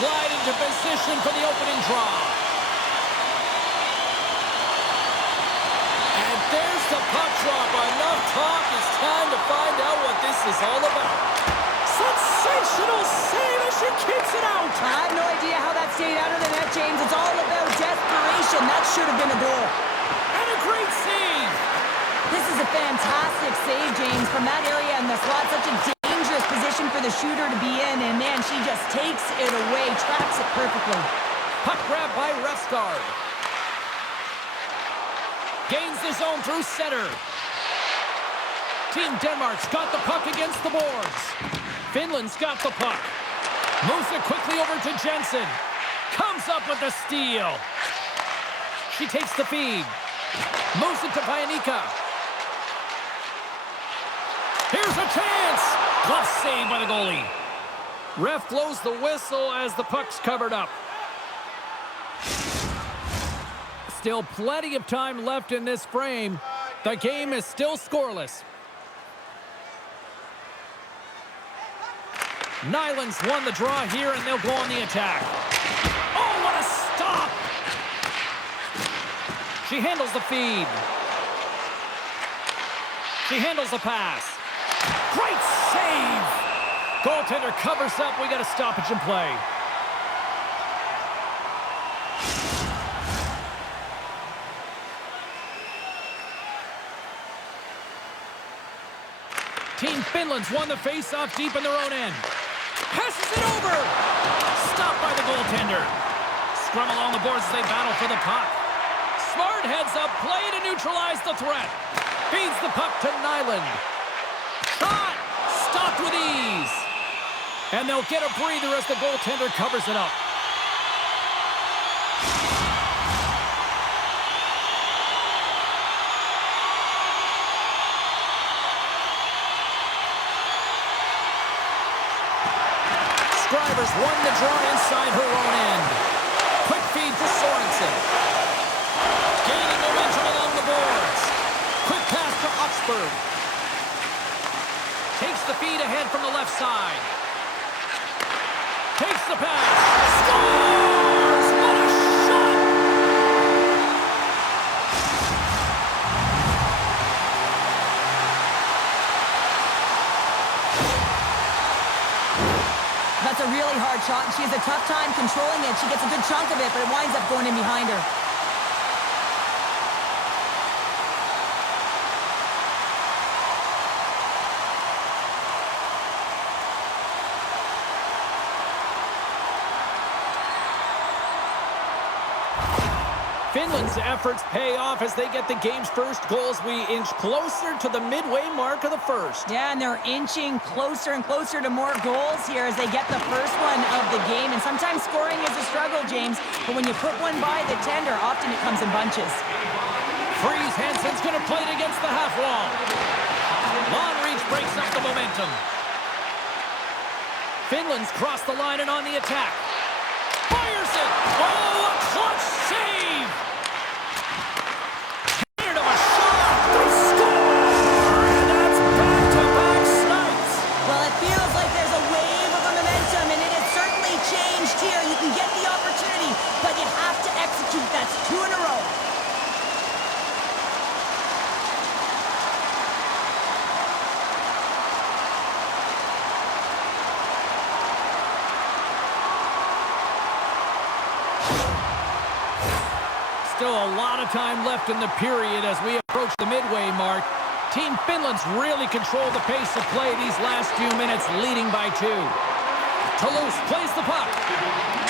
glide into position for the opening draw. And there's the puck drop. Enough talk. It's time to find out what this is all about. Sensational save as she keeps it out. I have no idea how that stayed out of the net, James. It's all about desperation. That should have been a goal. And a great save. This is a fantastic save, James, from that area in the slot. Such a dangerous position for the shooter to be in. And, man, she just takes it away, traps it perfectly. Puck grab by Refsgaard. Gains the zone through center. Team Denmark's got the puck against the boards. Finland's got the puck. Moves it quickly over to Jensen. Comes up with the steal. She takes the feed. Moves it to Pajanika. Here's a chance. Glove save by the goalie. Ref blows the whistle as the puck's covered up. Still plenty of time left in this frame. The game is still scoreless. Nyland's won the draw here, and they'll go on the attack. Oh, what a stop! She handles the feed. She handles the pass. Great save! Goaltender covers up. We got a stoppage in play. Team Finland's won the face-off deep in their own end. Passes it over! Stopped by the goaltender. Scrum along the boards as they battle for the puck. Smart heads up, play to neutralize the threat. Feeds the puck to Nyland. Shot! Stopped with ease. And they'll get a breather as the goaltender covers it up. Scrivers won the draw inside her own end. Quick feed to Sorensen. Gaining momentum along the boards. Quick pass to Oxford. Takes the feed ahead from the left side. Takes the pass. Scores! What a shot! That's a really hard shot, and she has a tough time controlling it. She gets a good chunk of it, but it winds up going in behind her. Finland's efforts pay off as they get the game's first goals. We inch closer to the midway mark of the first. Yeah, and they're inching closer and closer to more goals here as they get the first one of the game. And sometimes scoring is a struggle, James, but when you put one by the tender, often it comes in bunches. Freeze Hansen's going to play it against the half wall. Long reach breaks up the momentum. Finland's crossed the line and on the attack. Fires it! Oh, a clutch save! Here's a shot! They score! And that's back-to-back snipes! Well, it feels like there's a wave of momentum, and it has certainly changed here. You can get the opportunity, but you have to execute. That's 2 in a row. Still a lot of time left in the period as we approach the midway mark. Team Finland's really controlled the pace of play these last few minutes, leading by 2. Toulouse plays the puck.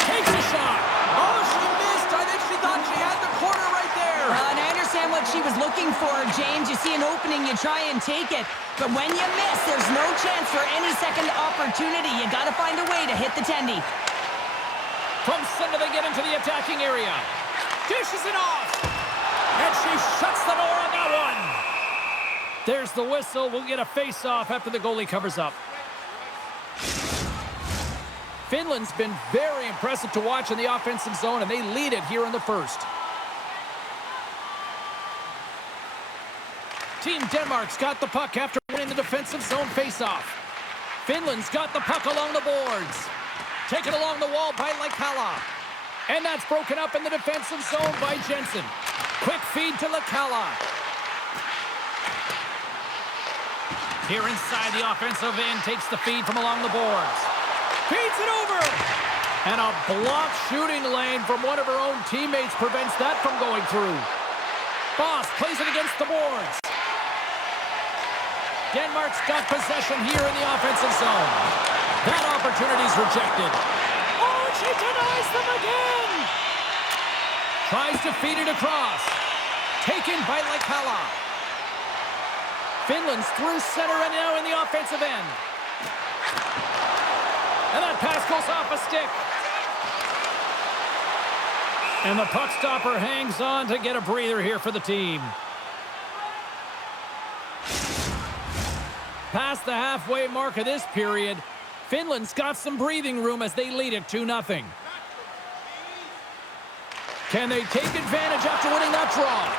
Takes a shot. Oh, she missed. I think she thought she had the corner right there. And I understand what she was looking for, James. You see an opening, you try and take it. But when you miss, there's no chance for any second opportunity. You got to find a way to hit the tendy. From center, they get into the attacking area. Dishes it off. And she shuts the door on that one. There's the whistle. We'll get a face-off after the goalie covers up. Finland's been very impressive to watch in the offensive zone, and they lead it here in the first. Team Denmark's got the puck after winning the defensive zone face-off. Finland's got the puck along the boards. Taken along the wall by Lakala. And that's broken up in the defensive zone by Jensen. Quick feed to Lakala. Here inside the offensive end, takes the feed from along the boards. Feeds it over. And a block shooting lane from one of her own teammates prevents that from going through. Boss plays it against the boards. Denmark's got possession here in the offensive zone. That opportunity's rejected. Oh, she denies them again. Tries to feed it across. Taken by Lakala. Finland's through center and now in the offensive end. And that pass goes off a stick. And the puck stopper hangs on to get a breather here for the team. Past the halfway mark of this period, Finland's got some breathing room as they lead it 2-0. Can they take advantage after winning that draw?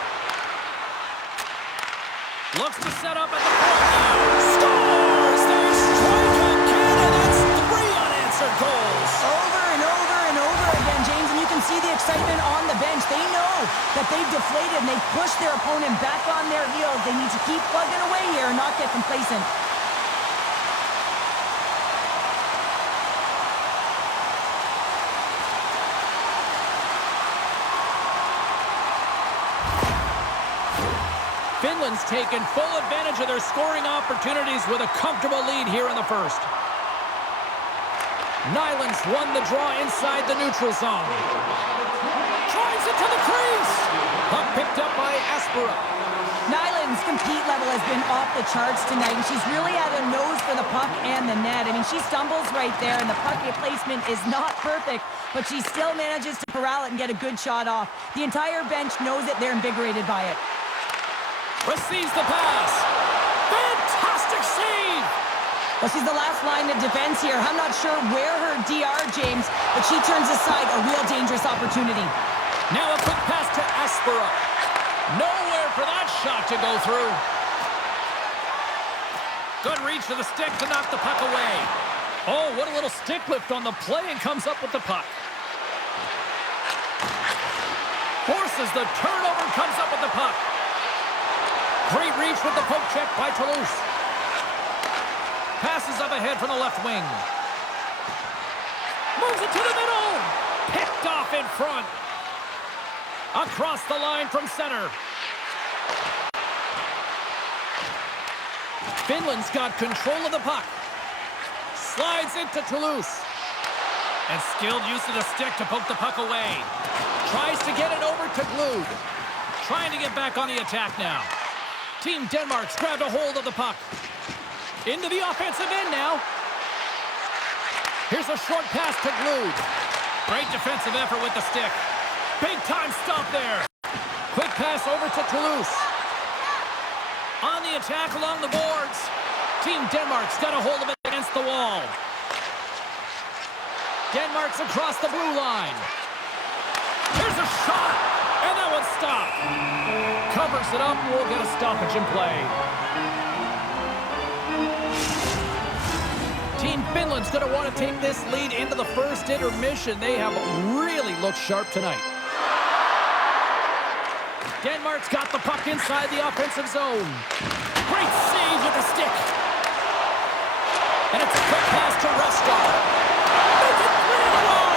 Looks to set up at the point now. Scores! They strike again, and that's 3 unanswered goals. Over and over and over again, James, and you can see the excitement on the bench. They know that they've deflated and they've pushed their opponent back on their heels. They need to keep plugging away here and not get complacent. Finland's taken full advantage of their scoring opportunities with a comfortable lead here in the first. Nyland's won the draw inside the neutral zone. Drives it to the crease. Puck picked up by Aspera. Nyland's compete level has been off the charts tonight, and she's really had a nose for the puck and the net. I mean, she stumbles right there, and the puck placement is not perfect, but she still manages to corral it and get a good shot off. The entire bench knows it. They're invigorated by it. Receives the pass. Fantastic save. Well, she's the last line of defense here. I'm not sure where her DR, James, but she turns aside a real dangerous opportunity. Now a quick pass to Aspera. Nowhere for that shot to go through. Good reach to the stick to knock the puck away. Oh, what a little stick lift on the play, and comes up with the puck. Forces the turnover and comes up with the puck. Great reach with the poke check by Toulouse. Passes up ahead from the left wing. Moves it to the middle. Picked off in front. Across the line from center. Finland's got control of the puck. Slides it to Toulouse. And skilled use of the stick to poke the puck away. Tries to get it over to Glud. Trying to get back on the attack now. Team Denmark's grabbed a hold of the puck. Into the offensive end now. Here's a short pass to Glud. Great defensive effort with the stick. Big time stop there. Quick pass over to Toulouse. On the attack along the boards. Team Denmark's got a hold of it against the wall. Denmark's across the blue line. Here's a shot. And that one's stopped. Covers it up, and we'll get a stoppage in play. Team Finland's going to want to take this lead into the first intermission. They have really looked sharp tonight. Denmark's got the puck inside the offensive zone. Great save with the stick. And it's a quick pass to Restall. Make it 3 in a row.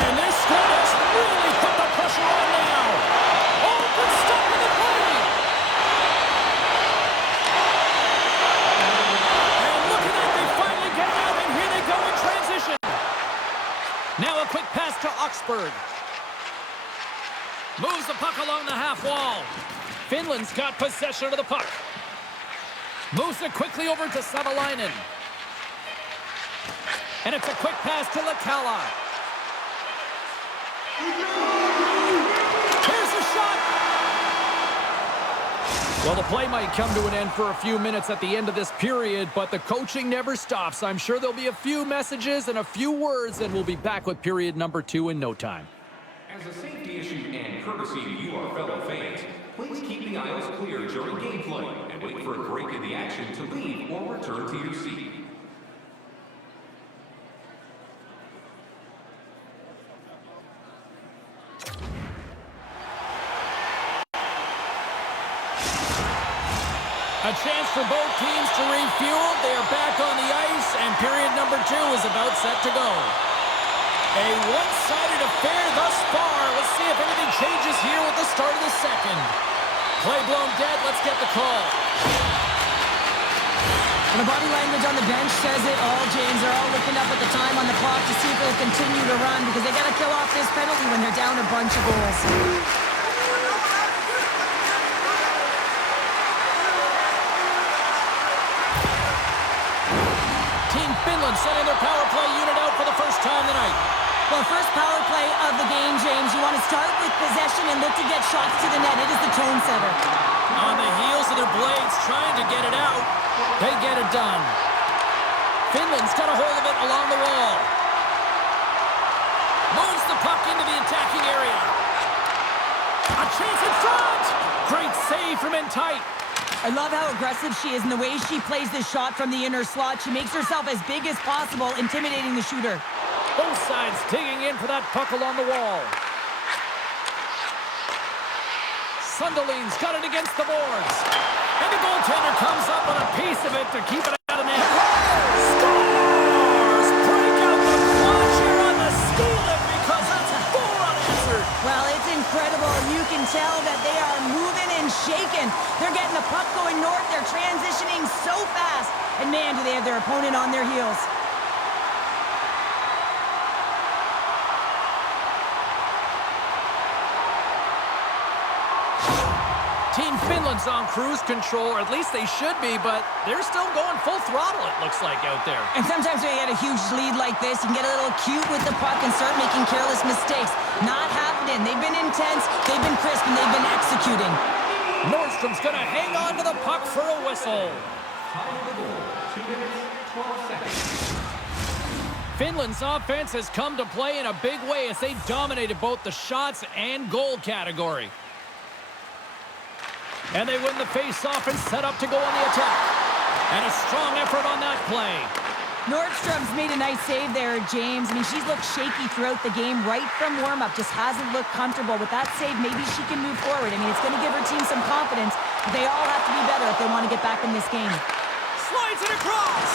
And this squad has really put the pressure on now. Oh, good stop in the play. And look at that, they finally get out, and here they go in transition. Now a quick pass to Oxford. Moves the puck along the half wall. Finland's got possession of the puck. Moves it quickly over to Savalainen. And it's a quick pass to Lakala. Here's a shot. Well, the play might come to an end for a few minutes at the end of this period, but the coaching never stops. I'm sure there'll be a few messages and a few words, and we'll be back with period number 2 in no time. As a safety issue and courtesy to you, our fellow fans, please keep the aisles clear during gameplay and wait for a break in the action to leave or return to your seat. A chance for both teams to refuel. They are back on the ice, and period number 2 is about set to go. A one-sided affair thus far. Let's see if anything changes here with the start of the second. Play blown dead. Let's get the call. And the body language on the bench says it all, James. They're all looking up at the time on the clock to see if they'll continue to run because they got to kill off this penalty when they're down a bunch of goals. Team Finland sending their power play unit out for the first time tonight. Well, first power play of the game, James. You want to start with possession and look to get shots to the net. It is the tone setter. On the heels of their blades, trying to get it out. They get it done. Finland's got a hold of it along the wall. Moves the puck into the attacking area. A chance in front! Great save from in tight. I love how aggressive she is and the way she plays this shot from the inner slot. She makes herself as big as possible, intimidating the shooter. Both sides digging in for that puck along the wall. Sunderland's got it against the boards. And the goaltender comes up with a piece of it to keep it out of net. Scores! Break out the clutch here on the ski lift because that's 4 unanswered. Well, it's incredible. You can tell that they are moving and shaking. They're getting the puck going north. They're transitioning so fast. And man, do they have their opponent on their heels. Team Finland's on cruise control, or at least they should be, but they're still going full throttle, it looks like, out there. And sometimes when you get a huge lead like this, you can get a little cute with the puck and start making careless mistakes. Not happening. They've been intense, they've been crisp, and they've been executing. Nordstrom's going to hang on to the puck for a whistle. 2 minutes, 12 seconds. Finland's offense has come to play in a big way as they dominated both the shots and goal category. And they win the face-off and set up to go on the attack. And a strong effort on that play. Nordstrom's made a nice save there, James. I mean, she's looked shaky throughout the game right from warm-up. Just hasn't looked comfortable. With that save, maybe she can move forward. I mean, it's going to give her team some confidence. But they all have to be better if they want to get back in this game. Slides it across.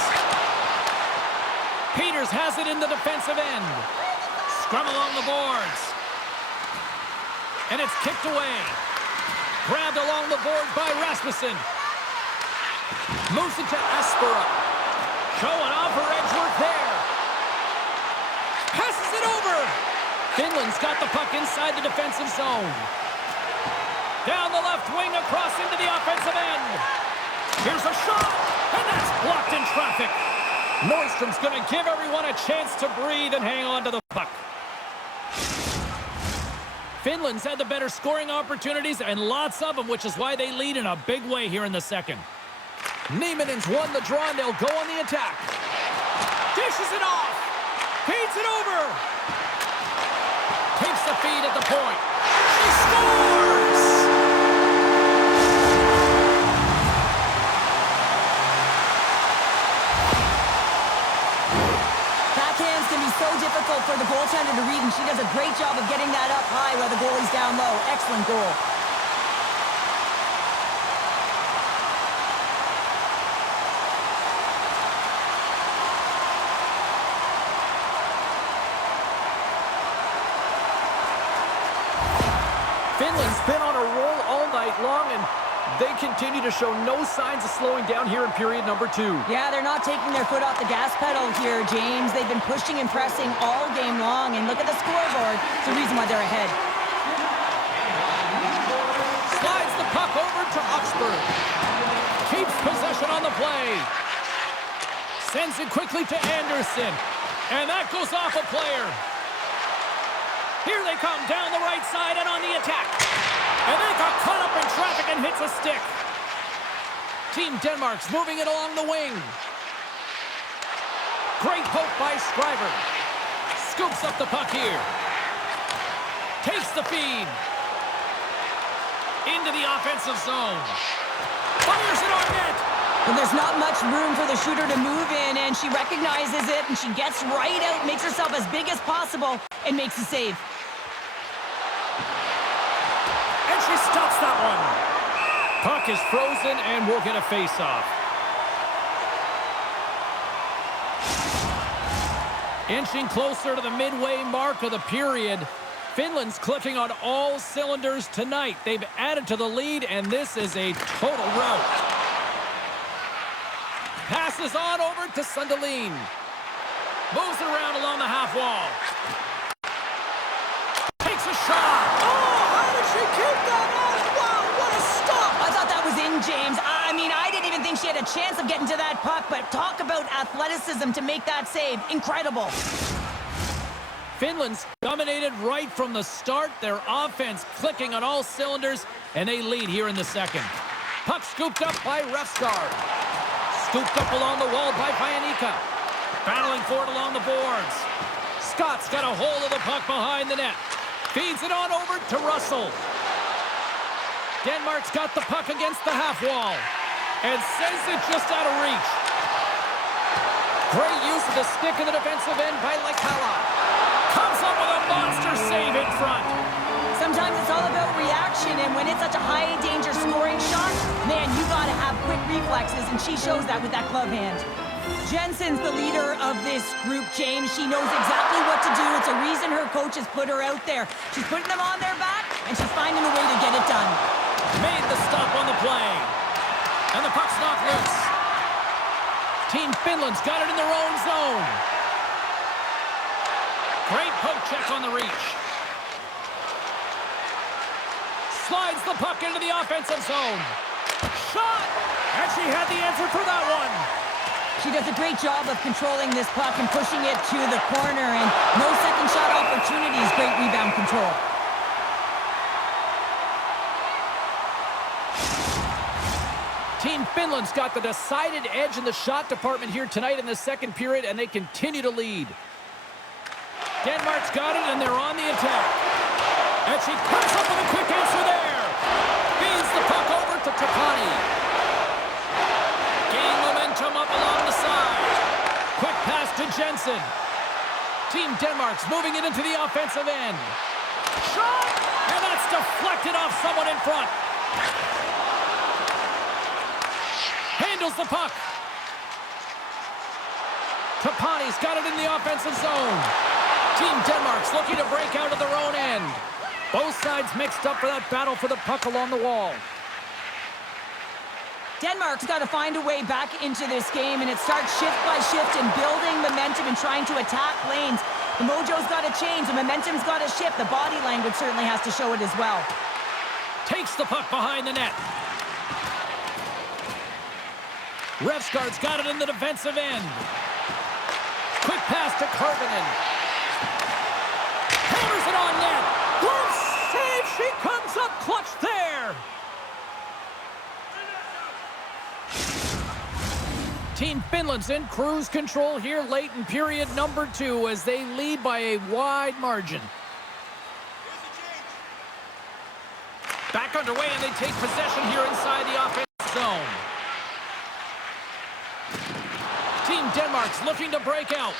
Peters has it in the defensive end. Scrum along the boards. And it's kicked away. Grabbed along the board by Rasmussen. Moves it to Aspera. Showing off her edge work there. Passes it over. Finland's got the puck inside the defensive zone. Down the left wing across into the offensive end. Here's a shot. And that's blocked in traffic. Nordstrom's going to give everyone a chance to breathe and hang on to the puck. Finland's had the better scoring opportunities and lots of them, which is why they lead in a big way here in the second. Niemanen's won the draw and they'll go on the attack. Dishes it off. Feeds it over. Takes the feed at the point. She scores! Backhands can be so difficult for the goaltender to read, and she does a great job of getting that up high while the goalie's down low. Excellent goal. Finland's been on a roll all night long, and they continue to show no signs of slowing down here in period number 2. Yeah, they're not taking their foot off the gas pedal here, James. They've been pushing and pressing all game long, and look at the scoreboard. It's the reason why they're ahead. Slides the puck over to Oxford. Keeps possession on the play. Sends it quickly to Anderson. And that goes off a player. Here they come down the right side and on the attack. And they got caught up in traffic and hits a stick. Team Denmark's moving it along the wing. Great poke by Scriver. Scoops up the puck here. Takes the feed. Into the offensive zone. Fires it on net. Well, there's not much room for the shooter to move in, and she recognizes it, and she gets right out, makes herself as big as possible, and makes the save. And she stops that one. Puck is frozen, and we'll get a face-off. Inching closer to the midway mark of the period. Finland's clicking on all cylinders tonight. They've added to the lead, and this is a total rout. Passes on over to Sunderland. Moves it around along the half wall. Takes a shot. Oh, how did she keep that out? Wow, what a stop! I thought that was in, James. I mean, I didn't even think she had a chance of getting to that puck, but talk about athleticism to make that save. Incredible. Finland's dominated right from the start. Their offense clicking on all cylinders, and they lead here in the second. Puck scooped up by Refsgaard. Scooped up along the wall by Pajanika. Battling for it along the boards. Scott's got a hold of the puck behind the net. Feeds it on over to Russell. Denmark's got the puck against the half wall and sends it just out of reach. Great use of the stick in the defensive end by Lekala. Comes up with a monster save in front. Sometimes it's all about reaction, and when it's such a high-danger scoring shot, man, you got to have quick reflexes, and she shows that with that glove hand. Jensen's the leader of this group, James. She knows exactly what to do. It's a reason her coach has put her out there. She's putting them on their back, and she's finding a way to get it done. Made the stop on the play. And the puck's knocked loose. Team Finland's got it in their own zone. Great poke check on the reach. Slides the puck into the offensive zone. Shot! And she had the answer for that one. She does a great job of controlling this puck and pushing it to the corner, and no second shot opportunities. Great rebound control. Team Finland's got the decided edge in the shot department here tonight in the second period, and they continue to lead. Denmark's got it, and they're on the attack. And she comes up with a quick answer there. Feeds the puck over to Tapani. Gain momentum up along the side. Quick pass to Jensen. Team Denmark's moving it into the offensive end. Shot! And that's deflected off someone in front. Handles the puck. Tapani's got it in the offensive zone. Team Denmark's looking to break out of their own end. Both sides mixed up for that battle for the puck along the wall. Denmark's got to find a way back into this game, and it starts shift by shift and building momentum and trying to attack lanes. The mojo's got to change. The momentum's got to shift. The body language certainly has to show it as well. Takes the puck behind the net. Refsgaard's got it in the defensive end. Quick pass to Karvinen. Hammers it on net. Good save. She comes up clutch there. Team Finland's in cruise control here late in period number 2 as they lead by a wide margin. Back underway, and they take possession here inside the offensive zone. Team Denmark's looking to break out.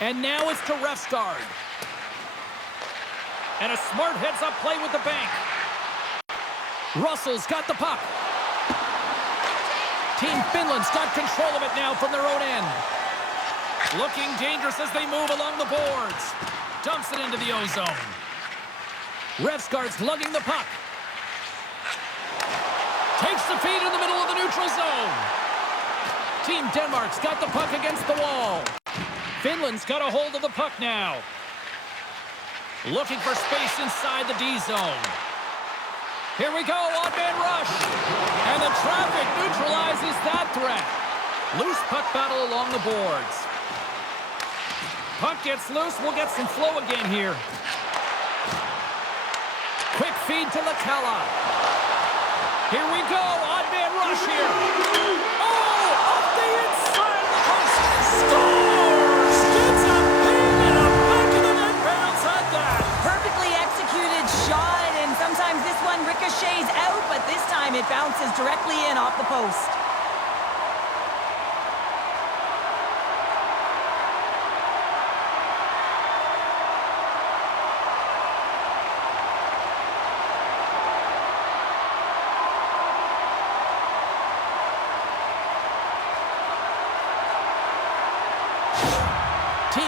And now it's to Refsgaard. And a smart heads-up play with the bank. Russell's got the puck. Team Finland's got control of it now from their own end. Looking dangerous as they move along the boards. Dumps it into the O-zone. Refsgaard's lugging the puck. Takes the feed in the middle of the neutral zone. Team Denmark's got the puck against the wall. Finland's got a hold of the puck now. Looking for space inside the D-zone. Here we go, odd-man rush. And the traffic neutralizes that threat. Loose puck battle along the boards. Puck gets loose. We'll get some flow again here. Quick feed to Lekala. Here we go, odd-man rush here. Oh, off the inside of the post. Scores! Gets a ping and a back of the net bounce on that. Perfectly executed shot, and sometimes this one ricochets out, but this time it bounces directly in off the post.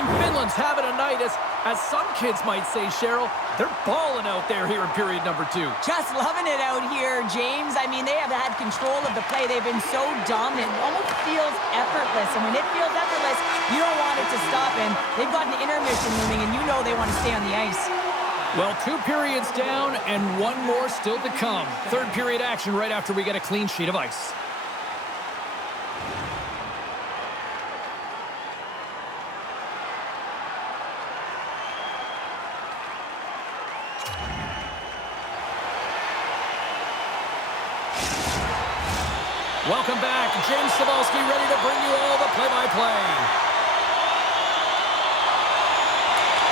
Team Finland's having a night, as some kids might say, Cheryl. They're balling out there here in period number 2. Just loving it out here, James. I mean, they have had control of the play. They've been so dominant. It almost feels effortless. And when it feels effortless, you don't want it to stop. And they've got an intermission looming, and you know they want to stay on the ice. Well, 2 periods down and 1 more still to come. Third period action right after we get a clean sheet of ice. Welcome back. James Cybulski ready to bring you all the play-by-play.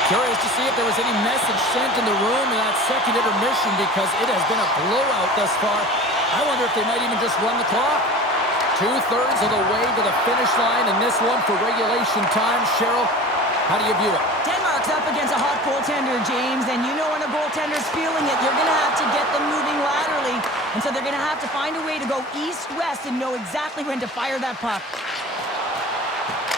Curious to see if there was any message sent in the room in that second intermission because it has been a blowout thus far. I wonder if they might even just run the clock. 2/3 of the way to the finish line in this one for regulation time. Cheryl, how do you view it? Denmark's up against a hot goaltender, James, and you know when a goaltender's feeling it, you're going to have to get them moving laterally. And so they're going to have to find a way to go east-west and know exactly when to fire that puck.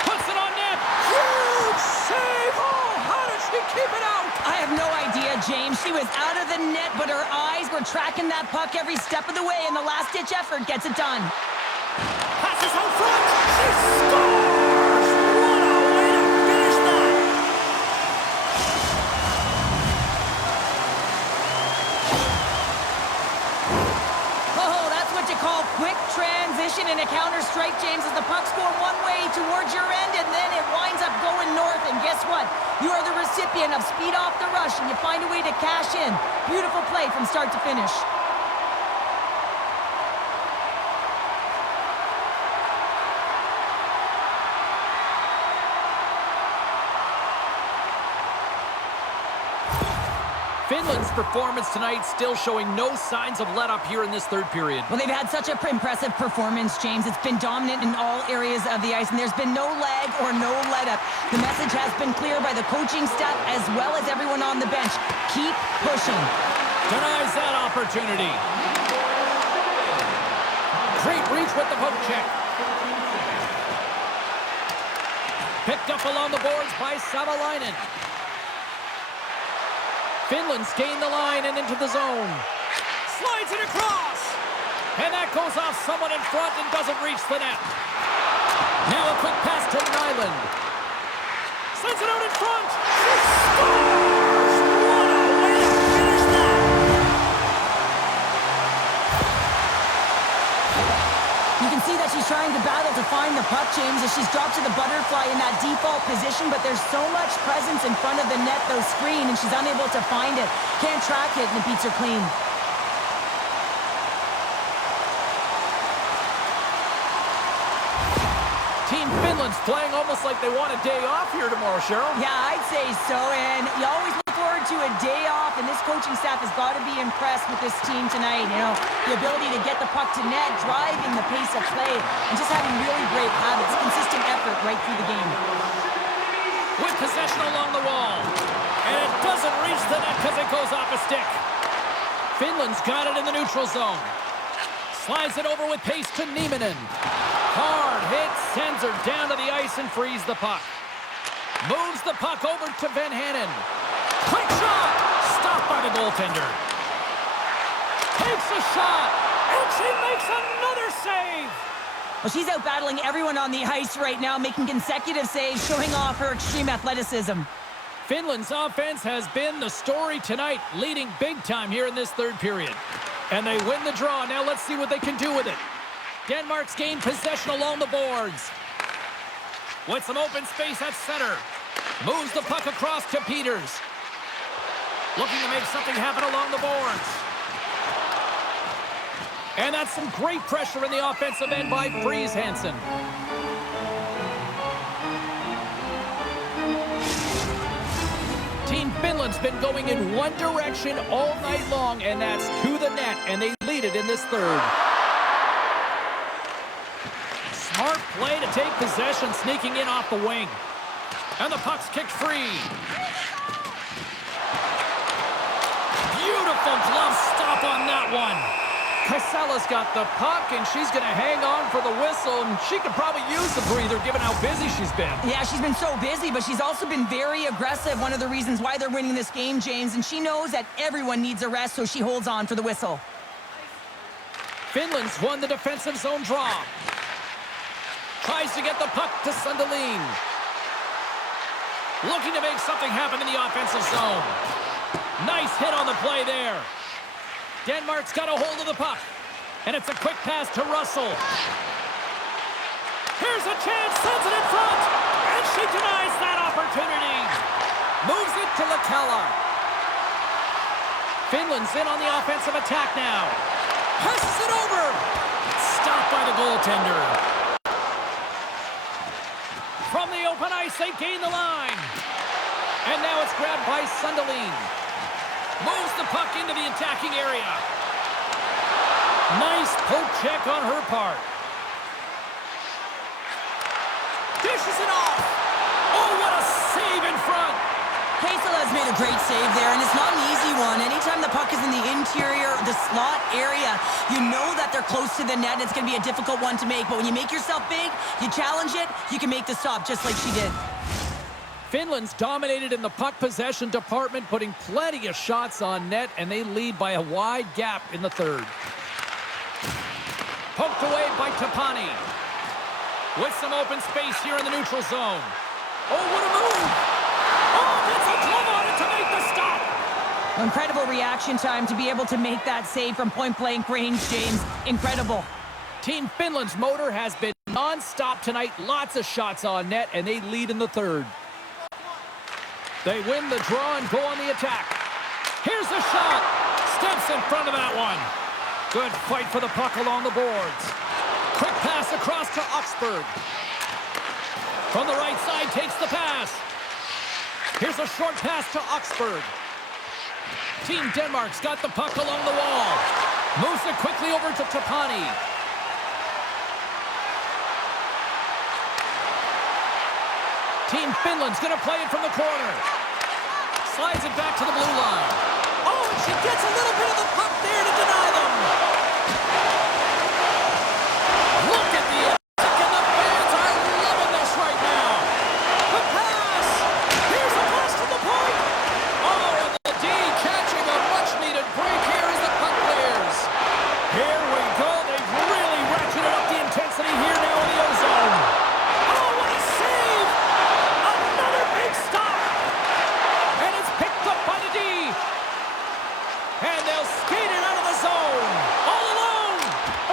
Puts it on net. Huge save. Oh, how did she keep it out? I have no idea, James. She was out of the net, but her eyes were tracking that puck every step of the way, and the last-ditch effort gets it done. Passes out front. She scores! What a way to finish that! Oh, that's what you call quick transition in a counter-strike, James, as the puck's going one way towards your end, and then it winds up going north, and guess what? You are the recipient of speed off the rush, and you find a way to cash in. Beautiful play from start to finish. Finland's performance tonight still showing no signs of let-up here in this third period. Well, they've had such an impressive performance, James. It's been dominant in all areas of the ice, and there's been no lag or no let-up. The message has been clear by the coaching staff as well as everyone on the bench. Keep pushing. Denies that opportunity. Great reach with the poke check. Picked up along the boards by Savalainen. Finland's gained the line and into the zone. Slides it across. And that goes off someone in front and doesn't reach the net. Now a quick pass to Nyland. Sends it out in front. She scores! What a way to finish that! You can see that she's trying to battle to find the puck, James, as she's dropped to the butterfly in that default position, but there's so much presence in front of the net, those screen, and she's unable to find it. Can't track it, and it beats her clean. Team Finland's playing almost like they want a day off here tomorrow, Cheryl. Yeah, I'd say so, and you always look forward to a day off, and this coaching staff has got to be impressed with this team tonight. You know, the ability to get the puck to net, driving the pace of play, and just having really great habits, consistent effort right through the game. With possession along the wall, and it doesn't reach the net because it goes off a stick. Finland's got it in the neutral zone. Slides it over with pace to Nieminen. Hard hit, sends her down to the ice and frees the puck. Moves the puck over to Van Hanen. Quick shot! Stopped by the goaltender. Takes a shot, and she makes another save! Well, she's out battling everyone on the ice right now, making consecutive saves, showing off her extreme athleticism. Finland's offense has been the story tonight, leading big time here in this third period. And they win the draw. Now let's see what they can do with it. Denmark's gained possession along the boards. With some open space at center. Moves the puck across to Peters. Looking to make something happen along the boards. And that's some great pressure in the offensive end by Fries Hansen. Team Finland's been going in one direction all night long, and that's to the net, and they lead it in this third. Smart play to take possession, sneaking in off the wing. And the puck's kicked free. Beautiful glove stop on that one. Sella's got the puck, and she's going to hang on for the whistle, and she could probably use the breather given how busy she's been. Yeah, she's been so busy, but she's also been very aggressive. One of the reasons why they're winning this game, James, and she knows that everyone needs a rest, so she holds on for the whistle. Finland's won the defensive zone draw. Tries to get the puck to Sunderland. Looking to make something happen in the offensive zone. Nice hit on the play there. Denmark's got a hold of the puck. And it's a quick pass to Russell. Here's a chance, sends it in front. And she denies that opportunity. Moves it to Lakella. Finland's in on the offensive attack now. Passes it over. Stopped by the goaltender. From the open ice, they gain the line. And now it's grabbed by Sunderland. Moves the puck into the attacking area. Nice poke check on her part. Dishes it off. Oh, what a save in front. Pesola's made a great save there, and it's not an easy one. Anytime the puck is in the interior, the slot area, you know that they're close to the net. It's going to be a difficult one to make, but when you make yourself big, you challenge it, you can make the stop just like she did. Finland's dominated in the puck possession department, putting plenty of shots on net, and they lead by a wide gap in the third. Poked away by Tapani. With some open space here in the neutral zone. Oh, what a move! Oh, gets a glove on it to make the stop! Incredible reaction time to be able to make that save from point-blank range, James. Incredible. Team Finland's motor has been non-stop tonight. Lots of shots on net, and they lead in the third. They win the draw and go on the attack. Here's the shot. Steps in front of that one. Good fight for the puck along the boards. Quick pass across to Oxford. From the right side, takes the pass. Here's a short pass to Oxford. Team Denmark's got the puck along the wall. Moves it quickly over to Tapani. Team Finland's going to play it from the corner. Slides it back to the blue line. Oh, and she gets a little bit of the puck there to deny them. Look at the attack, and the fans are loving this right now. The pass. Here's a pass to the point. Oh, and the D catching a much-needed break here as the puck clears. Here we go. They've really ratcheted up the intensity here now in the O-zone. Oh, what a save. Another big stop. And it's picked up by the D. And they'll skate it out of the zone. All alone.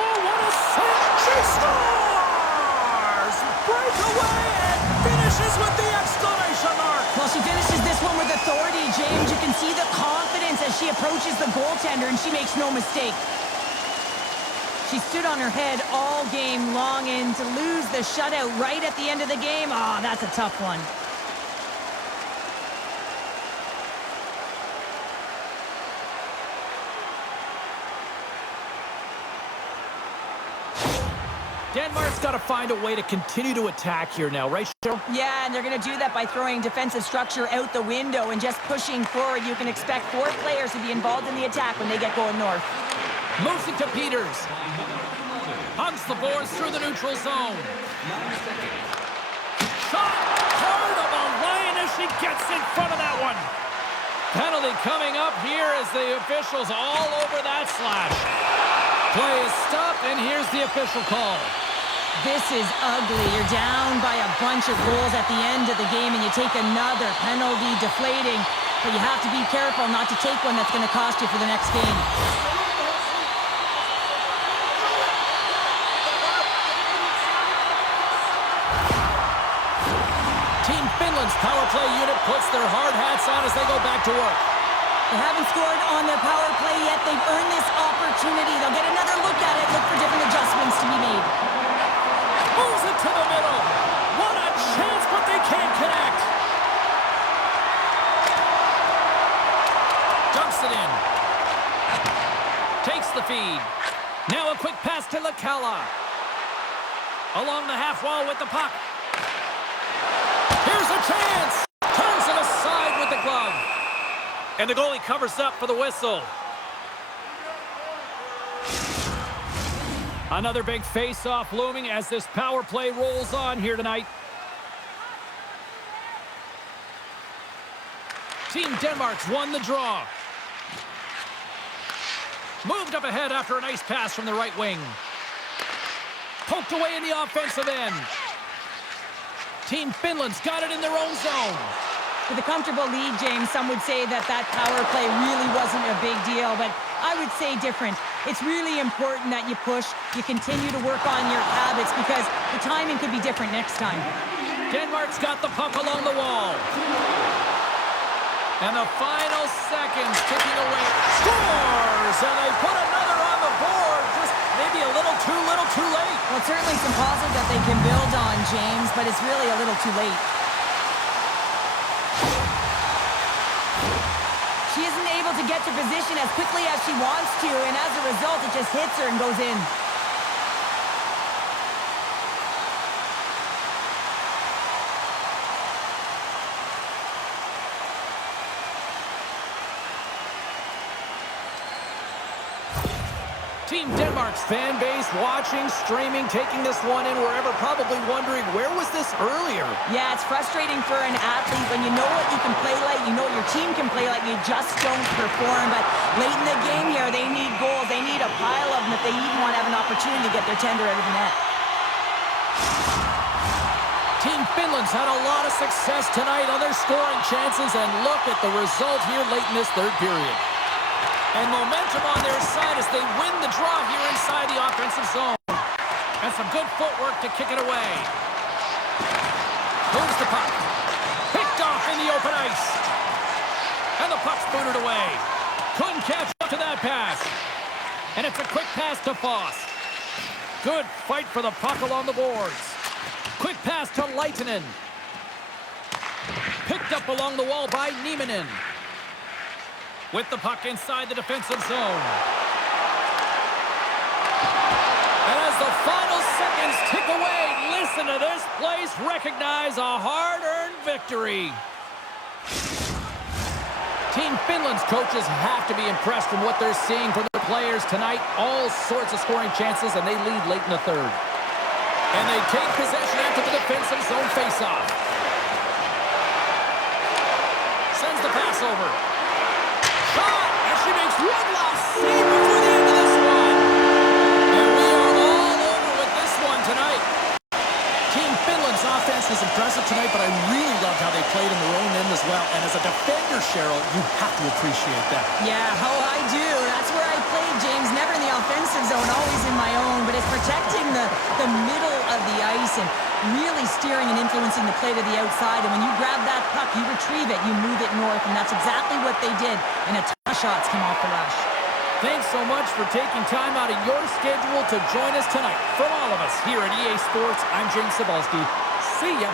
Oh, what a save. She scores! Breakaway and finishes with the exclamation mark. Well, she finishes this one with authority, James. You can see the confidence as she approaches the goaltender, and she makes no mistake. She stood on her head all game long, and to lose the shutout right at the end of the game, oh, that's a tough one. Denmark's got to find a way to continue to attack here now, right, Cheryl? Yeah, and they're going to do that by throwing defensive structure out the window and just pushing forward. You can expect 4 players to be involved in the attack when they get going north. Moves it to Peters. Hugs the boards through the neutral zone. Shot hard of a line as she gets in front of that one. Penalty coming up here as the officials all over that slash. Play is stopped, and here's the official call. This is ugly. You're down by a bunch of goals at the end of the game, and you take another penalty, deflating. But you have to be careful not to take one that's going to cost you for the next game. Team Finland's power play unit puts their hard hats on as they go back to work. They haven't scored on their power play yet. They've earned this opportunity. They'll get another look at it, look for different adjustments to be made. Moves it to the middle. What a chance, but they can't connect. Dumps it in. Takes the feed. Now a quick pass to Lakella. Along the half wall with the puck. Here's a chance. Turns it aside with the glove. And the goalie covers up for the whistle. Another big face-off looming as this power play rolls on here tonight. Team Denmark's won the draw. Moved up ahead after a nice pass from the right wing. Poked away in the offensive end. Team Finland's got it in their own zone. With a comfortable lead, James, some would say that power play really wasn't a big deal, but I would say different. It's really important that you push, you continue to work on your habits because the timing could be different next time. Denmark's got the puck along the wall. And the final seconds ticking away. Scores! And they put another on the board. Just maybe a little too late. Well, certainly some positive that they can build on, James, but it's really a little too late. She isn't able to get to position as quickly as she wants to, and as a result, it just hits her and goes in. Team Denmark's fan base watching, streaming, taking this one in wherever, probably wondering, where was this earlier? Yeah, it's frustrating for an athlete when you know what you can play like, you know what your team can play like, you just don't perform. But late in the game here, they need goals. They need a pile of them if they even want to have an opportunity to get their tender out of the net. Team Finland's had a lot of success tonight on their scoring chances, and look at the result here late in this third period. And momentum on their side as they win the draw here inside the offensive zone. And some good footwork to kick it away. Moves the puck. Picked off in the open ice. And the puck's booted away. Couldn't catch up to that pass. And it's a quick pass to Foss. Good fight for the puck along the boards. Quick pass to Leitinen. Picked up along the wall by Nieminen. With the puck inside the defensive zone. And as the final seconds tick away, listen to this place recognize a hard-earned victory. Team Finland's coaches have to be impressed from what they're seeing from their players tonight. All sorts of scoring chances, and they lead late in the third. And they take possession after the defensive zone faceoff. Sends the pass over. Shot! And she makes one last save before the end of this one. And we are all over with this one tonight. Team Finland's offense is impressive tonight, but I really loved how they played in their own end as well. And as a defender, Cheryl, you have to appreciate that. Yeah, I do. That's where I played, James. Never in the offensive zone, always in my own. But it's protecting the middle of the ice and really steering and influencing the play to the outside. And when you grab that puck, you retrieve it, you move it north. And that's exactly what they did. And a ton of shots come off the rush. Thanks so much for taking time out of your schedule to join us tonight. From all of us here at EA Sports, I'm James Cebulski. See ya.